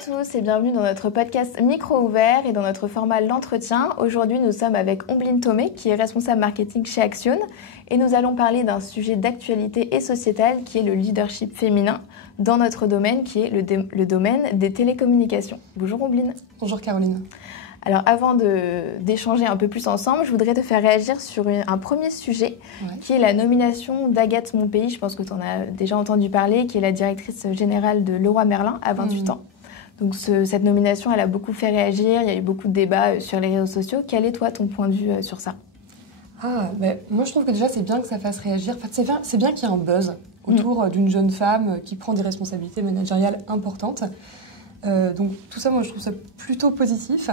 tous et bienvenue dans notre podcast Micro Ouvert et dans notre format L'Entretien. Aujourd'hui, nous sommes avec Ombline Thomé qui est responsable marketing chez Action et nous allons parler d'un sujet d'actualité et sociétal qui est le leadership féminin dans notre domaine qui est le domaine des télécommunications. Bonjour Ombline. Bonjour Caroline. Alors avant d'échanger un peu plus ensemble, je voudrais te faire réagir sur un premier sujet qui est la nomination d'Agathe Monpeï. Je pense que tu en as déjà entendu parler, qui est la directrice générale de Leroy Merlin à 28 ans. Donc cette nomination, elle a beaucoup fait réagir, il y a eu beaucoup de débats sur les réseaux sociaux. Quel est toi ton point de vue sur ça ? Moi je trouve que déjà c'est bien que ça fasse réagir. En fait, c'est bien qu'il y ait un buzz autour d'une jeune femme qui prend des responsabilités managériales importantes. Donc tout ça, moi je trouve ça plutôt positif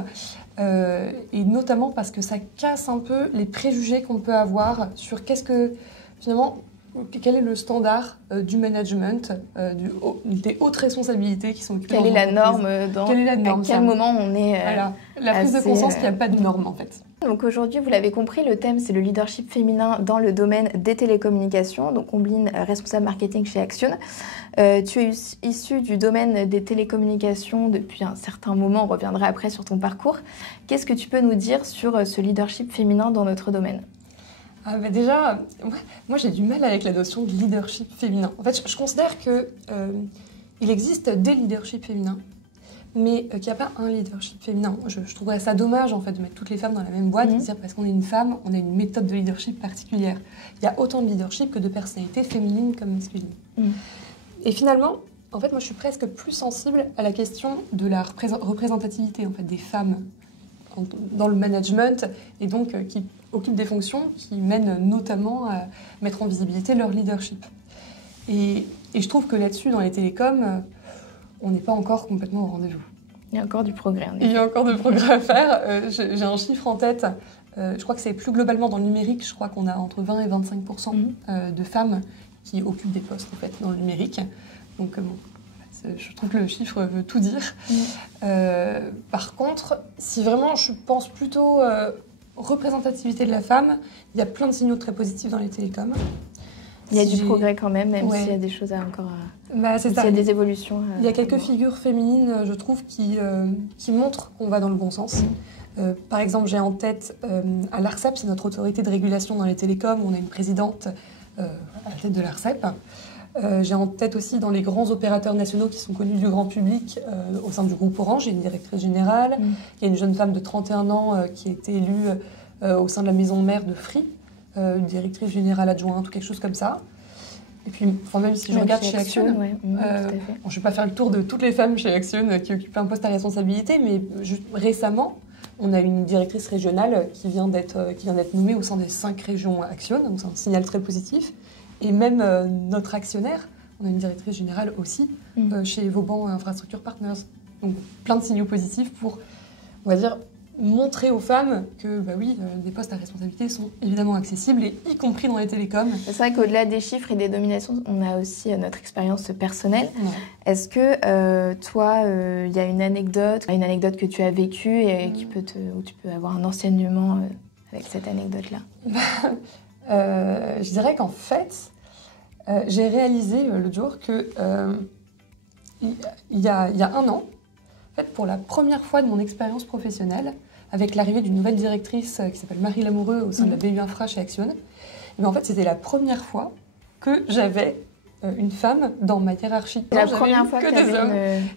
et notamment parce que ça casse un peu les préjugés qu'on peut avoir sur quel est le standard du management, des hautes responsabilités qui sont occupées dans l'entreprise. Quelle est la norme, à quel moment on est la prise de conscience qu'il n'y a pas de norme en fait. Donc aujourd'hui, vous l'avez compris, le thème c'est le leadership féminin dans le domaine des télécommunications. Donc Ombline, responsable marketing chez Action. Tu es issue du domaine des télécommunications depuis un certain moment, on reviendra après sur ton parcours. Qu'est-ce que tu peux nous dire sur ce leadership féminin dans notre domaine ? Déjà, moi j'ai du mal avec la notion de leadership féminin. En fait, je considère qu'il existe des leaderships féminins, mais qu'il n'y a pas un leadership féminin. Je trouverais ça dommage en fait, de mettre toutes les femmes dans la même boîte et de dire parce qu'on est une femme, on a une méthode de leadership particulière. Il y a autant de leadership que de personnalités féminines comme masculines. Et finalement, en fait, moi je suis presque plus sensible à la question de la représentativité en fait, des femmes dans le management et donc qui occupent des fonctions qui mènent notamment à mettre en visibilité leur leadership. Et je trouve que là-dessus, dans les télécoms, on n'est pas encore complètement au rendez-vous. Il y a encore du progrès. Il y a encore du progrès à faire. J'ai un chiffre en tête. Je crois que c'est plus globalement dans le numérique. Je crois qu'on a entre 20 et 25% de femmes qui occupent des postes en fait, dans le numérique. Donc je trouve que le chiffre veut tout dire. Par contre, si vraiment je pense plutôt représentativité de la femme, il y a plein de signaux très positifs dans les télécoms. Il y a du progrès quand même s'il y a des choses à encore... c'est ça. Il y a des évolutions. Il y a quelques figures féminines, je trouve, qui montrent qu'on va dans le bon sens. Par exemple, j'ai en tête à l'ARCEP, c'est notre autorité de régulation dans les télécoms, on a une présidente à la tête de l'ARCEP. J'ai en tête aussi dans les grands opérateurs nationaux qui sont connus du grand public au sein du groupe Orange, j'ai une directrice générale. Il y a une jeune femme de 31 ans qui a été élue au sein de la maison mère de Free, directrice générale adjointe ou quelque chose comme ça. Et puis, même si je regarde chez Action, je ne vais pas faire le tour de toutes les femmes chez Action qui occupent un poste à responsabilité, mais récemment, on a une directrice régionale qui vient d'être nommée au sein des 5 régions Action, donc c'est un signal très positif. Et même notre actionnaire, on a une directrice générale aussi chez Vauban Infrastructure Partners. Donc plein de signaux positifs pour, on va dire, montrer aux femmes que, des postes à responsabilité sont évidemment accessibles, et y compris dans les télécoms. C'est vrai qu'au-delà des chiffres et des dominations, on a aussi notre expérience personnelle. Ouais. Est-ce que toi, il y a une anecdote que tu as vécue et où tu peux avoir un enseignement avec cette anecdote-là ? Je dirais qu'en fait, j'ai réalisé l'autre jour que il y a un an, en fait, pour la première fois de mon expérience professionnelle, avec l'arrivée d'une nouvelle directrice qui s'appelle Marie Lamoureux au sein de la BU Infra chez Action, en fait, c'était la première fois que j'avais une femme dans ma hiérarchie. La première fois que des hommes.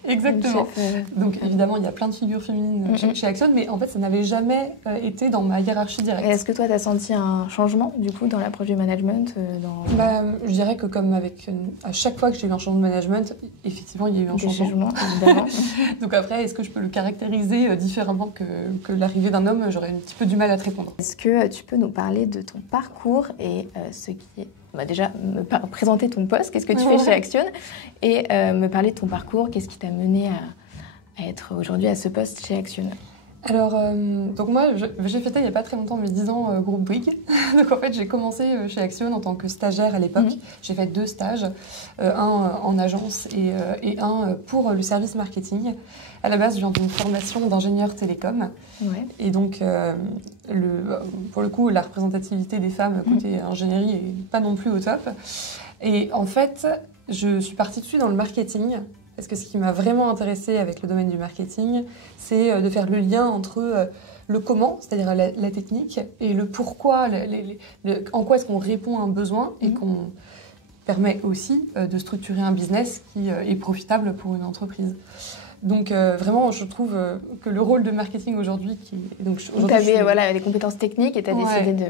Exactement. Donc évidemment, il y a plein de figures féminines chez Action, mais en fait, ça n'avait jamais été dans ma hiérarchie directe. Et est-ce que toi, tu as senti un changement, du coup, dans l'approche du management Je dirais que comme à chaque fois que j'ai eu un changement de management, effectivement, il y a eu un changement. Évidemment. Donc après, est-ce que je peux le caractériser différemment que l'arrivée d'un homme ? J'aurais un petit peu du mal à te répondre. Est-ce que tu peux nous parler de ton parcours et ce qui est... déjà, me présenter ton poste, qu'est-ce que tu fais chez Action, et me parler de ton parcours, qu'est-ce qui t'a mené à être aujourd'hui à ce poste chez Action. Alors, donc moi, j'ai fêté il n'y a pas très longtemps mes 10 ans groupe Bouygues. Donc en fait, j'ai commencé chez Action en tant que stagiaire à l'époque. J'ai fait 2 stages, un en agence et un pour le service marketing. À la base, je viens d'une formation d'ingénieur télécom. Ouais. Et donc, pour le coup, la représentativité des femmes côté ingénierie n'est pas non plus au top. Et en fait, je suis partie dessus dans le marketing Parce que ce qui m'a vraiment intéressée avec le domaine du marketing, c'est de faire le lien entre le comment, c'est-à-dire la technique, et le pourquoi, en quoi est-ce qu'on répond à un besoin et qu'on permet aussi de structurer un business qui est profitable pour une entreprise. Donc vraiment, je trouve que le rôle de marketing aujourd'hui... Tu avais les compétences techniques et tu as décidé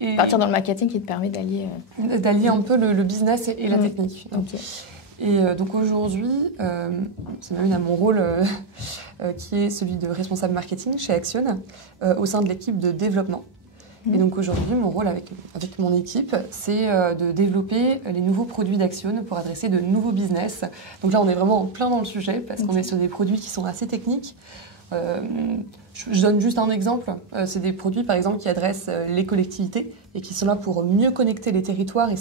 de partir dans le marketing qui te permet d'allier... D'allier un peu le business et la technique. Okay. Et donc aujourd'hui, ça m'amène à mon rôle qui est celui de responsable marketing chez Action au sein de l'équipe de développement. Et donc aujourd'hui, mon rôle avec mon équipe, c'est de développer les nouveaux produits d'Action pour adresser de nouveaux business. Donc là, on est vraiment en plein dans le sujet parce qu'on est sur des produits qui sont assez techniques. Je donne juste un exemple. C'est des produits, par exemple, qui adressent les collectivités et qui sont là pour mieux connecter les territoires et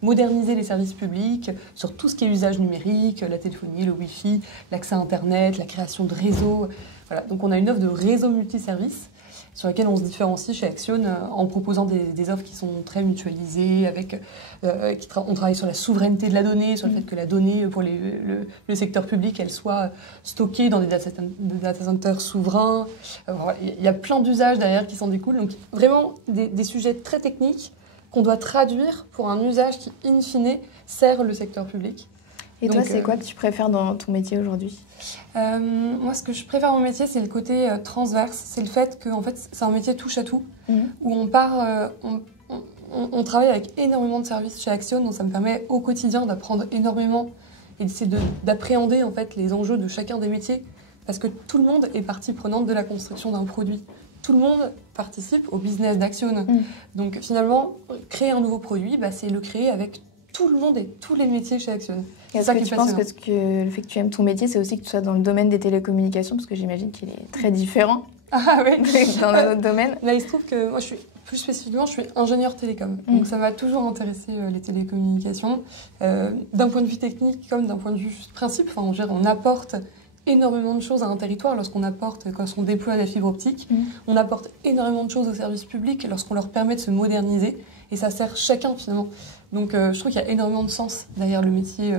moderniser les services publics sur tout ce qui est usage numérique, la téléphonie, le Wi-Fi, l'accès à Internet, la création de réseaux. Voilà. Donc on a une offre de réseau multiservice sur laquelle on se différencie chez Action en proposant des offres qui sont très mutualisées, on travaille sur la souveraineté de la donnée, sur le fait que la donnée pour le secteur public, elle soit stockée dans des data centers souverains. Il y a plein d'usages derrière qui s'en découlent. Donc vraiment des sujets très techniques qu'on doit traduire pour un usage qui, in fine, sert le secteur public. Et toi, c'est quoi que tu préfères dans ton métier aujourd'hui ? Moi, ce que je préfère dans mon métier, c'est le côté transverse. C'est le fait que fait, c'est un métier touche à tout, où on travaille avec énormément de services chez Action, donc ça me permet au quotidien d'apprendre énormément et d'essayer d'appréhender en fait, les enjeux de chacun des métiers, parce que tout le monde est partie prenante de la construction d'un produit. Tout le monde participe au business d'Action. Donc finalement, créer un nouveau produit, c'est le créer avec tout le monde et tous les métiers chez Action. Est-ce que tu penses que le fait que tu aimes ton métier, c'est aussi que tu sois dans le domaine des télécommunications, parce que j'imagine qu'il est très différent dans un autre domaine. Là, il se trouve que moi, plus spécifiquement, je suis ingénieure télécom. Donc ça m'a toujours intéressé les télécommunications, d'un point de vue technique comme d'un point de vue principe. Enfin, on apporte énormément de choses à un territoire quand on déploie la fibre optique. On apporte énormément de choses aux services publics lorsqu'on leur permet de se moderniser. Et ça sert chacun finalement. Donc je trouve qu'il y a énormément de sens derrière le métier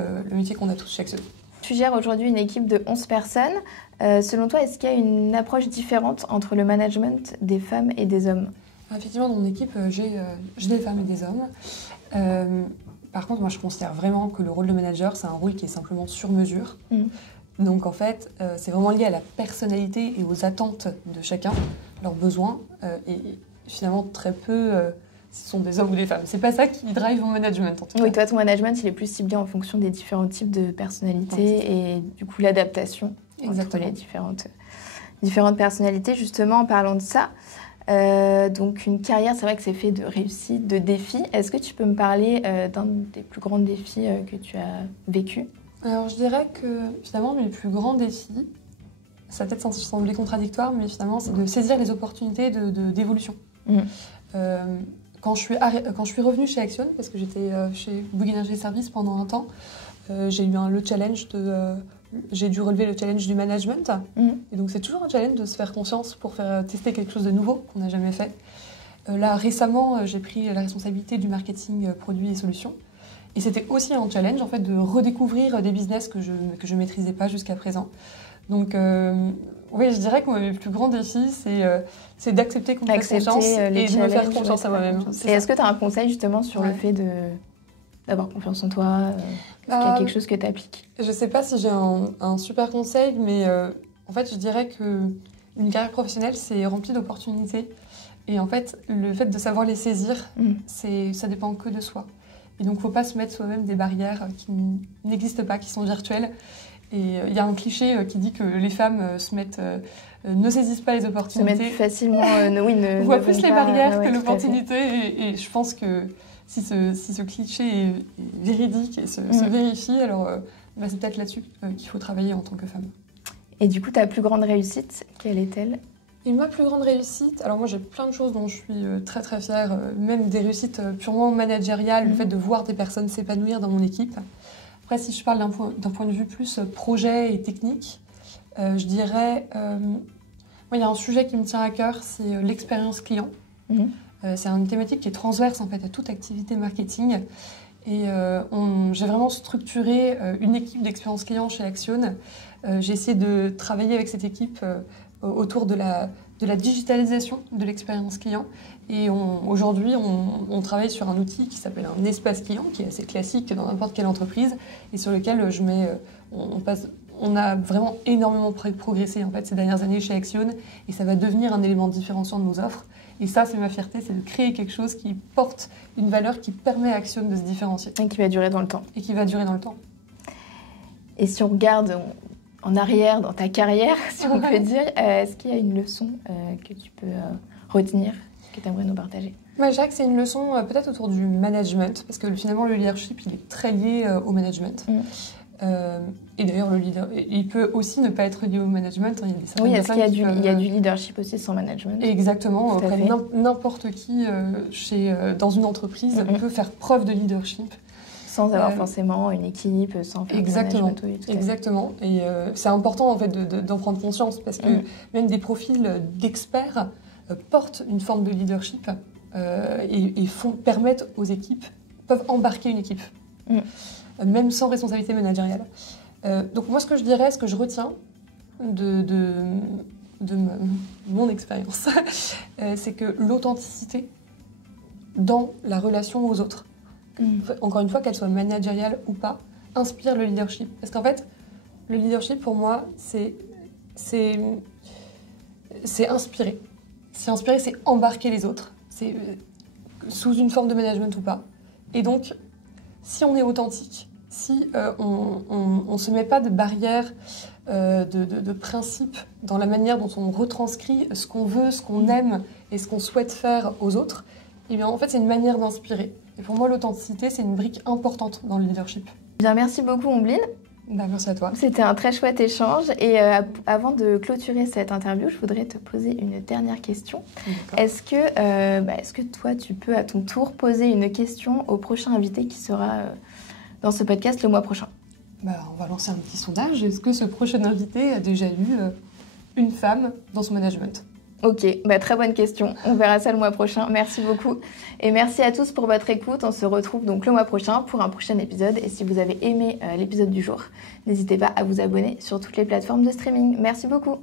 qu'on a tous chez Action. Tu gères aujourd'hui une équipe de 11 personnes. Selon toi, est-ce qu'il y a une approche différente entre le management des femmes et des hommes ? Effectivement, dans mon équipe, j'ai des femmes et des hommes. Par contre, moi je considère vraiment que le rôle de manager, c'est un rôle qui est simplement sur mesure. Donc en fait, c'est vraiment lié à la personnalité et aux attentes de chacun, leurs besoins. Et finalement, très peu... ce sont des hommes ou des femmes. C'est pas ça qui drive mon management, en tout cas. Oui, toi, ton management, il est plus ciblé en fonction des différents types de personnalités et du coup, l'adaptation entre les différentes personnalités. Justement, en parlant de ça, donc une carrière, c'est vrai que c'est fait de réussite, de défis. Est-ce que tu peux me parler d'un des plus grands défis que tu as vécu ? Alors, je dirais que, finalement, mes plus grands défis, ça va peut-être sembler contradictoire, mais finalement, c'est de saisir les opportunités d'évolution. Quand je suis revenue chez Action, parce que j'étais chez Bouygues Energies & Services pendant un temps, j'ai dû relever le challenge du management. Et donc c'est toujours un challenge de se faire confiance pour faire tester quelque chose de nouveau qu'on n'a jamais fait. Là récemment, j'ai pris la responsabilité du marketing produits et solutions. Et c'était aussi un challenge en fait de redécouvrir des business que je maîtrisais pas jusqu'à présent. Donc oui, je dirais que mes plus grands défis, c'est d'accepter qu'on me fasse confiance et de me faire confiance à moi-même. Et est-ce que tu as un conseil justement sur le fait d'avoir confiance en toi ? Est-ce qu'il y a quelque chose que tu appliques ? Je ne sais pas si j'ai un super conseil, mais en fait, je dirais qu'une carrière professionnelle, c'est rempli d'opportunités. Et en fait, le fait de savoir les saisir, ça dépend que de soi. Et donc, il ne faut pas se mettre soi-même des barrières qui n'existent pas, qui sont virtuelles. Et il y a un cliché qui dit que les femmes ne saisissent pas les opportunités. Se mettent plus facilement, on voit plus les barrières que l'opportunité. Et je pense que si ce cliché est véridique et se vérifie, alors c'est peut-être là-dessus qu'il faut travailler en tant que femme. Et du coup, ta plus grande réussite, quelle est-elle ? Et ma plus grande réussite, alors moi j'ai plein de choses dont je suis très très fière, même des réussites purement managériales, le fait de voir des personnes s'épanouir dans mon équipe. Après, si je parle d'un point de vue plus projet et technique, je dirais, moi il y a un sujet qui me tient à cœur, c'est l'expérience client. C'est une thématique qui est transverse en fait à toute activité marketing. Et j'ai vraiment structuré une équipe d'expérience client chez Action. J'ai essayé de travailler avec cette équipe autour de la digitalisation de l'expérience client. Et aujourd'hui, on travaille sur un outil qui s'appelle un espace client, qui est assez classique dans n'importe quelle entreprise, et sur lequel on a vraiment énormément progressé en fait, ces dernières années chez Action, et ça va devenir un élément différenciant de nos offres. Et ça, c'est ma fierté, c'est de créer quelque chose qui porte une valeur qui permet à Action de se différencier. Et qui va durer dans le temps. Et qui va durer dans le temps. Et si on regarde en arrière dans ta carrière, si on peut dire, est-ce qu'il y a une leçon que tu peux retenir, que tu aimerais nous partager? Moi, je dirais que c'est une leçon peut-être autour du management, parce que finalement, le leadership, il est très lié au management. Et d'ailleurs, le leader, il peut aussi ne pas être lié au management. Il y a des oui, est-ce qu'il y a du leadership aussi sans management? Exactement. N'importe qui dans une entreprise peut faire preuve de leadership. Sans avoir forcément une équipe, sans faire exactement, de management. Exactement. Et c'est important en fait d'en prendre conscience, parce que même des profils d'experts portent une forme de leadership et permettent aux équipes, peuvent embarquer une équipe. Même sans responsabilité managériale. Donc moi, ce que je dirais, ce que je retiens de mon expérience, c'est que l'authenticité dans la relation aux autres, encore une fois, qu'elle soit managériale ou pas, inspire le leadership. Parce qu'en fait, le leadership, pour moi, c'est inspirer. C'est inspirer, c'est embarquer les autres. C'est sous une forme de management ou pas. Et donc, si on est authentique, si on ne se met pas de barrières, de principes dans la manière dont on retranscrit ce qu'on veut, ce qu'on aime et ce qu'on souhaite faire aux autres, eh bien, en fait, c'est une manière d'inspirer. Et pour moi, l'authenticité, c'est une brique importante dans le leadership. Bien, merci beaucoup, Ombline. Merci à toi. C'était un très chouette échange. Et avant de clôturer cette interview, je voudrais te poser une dernière question. Est-ce que toi, tu peux à ton tour poser une question au prochain invité qui sera dans ce podcast le mois prochain? On va lancer un petit sondage. Est-ce que ce prochain invité a déjà eu une femme dans son management? Ok, très bonne question. On verra ça le mois prochain. Merci beaucoup. Et merci à tous pour votre écoute. On se retrouve donc le mois prochain pour un prochain épisode. Et si vous avez aimé l'épisode du jour, n'hésitez pas à vous abonner sur toutes les plateformes de streaming. Merci beaucoup.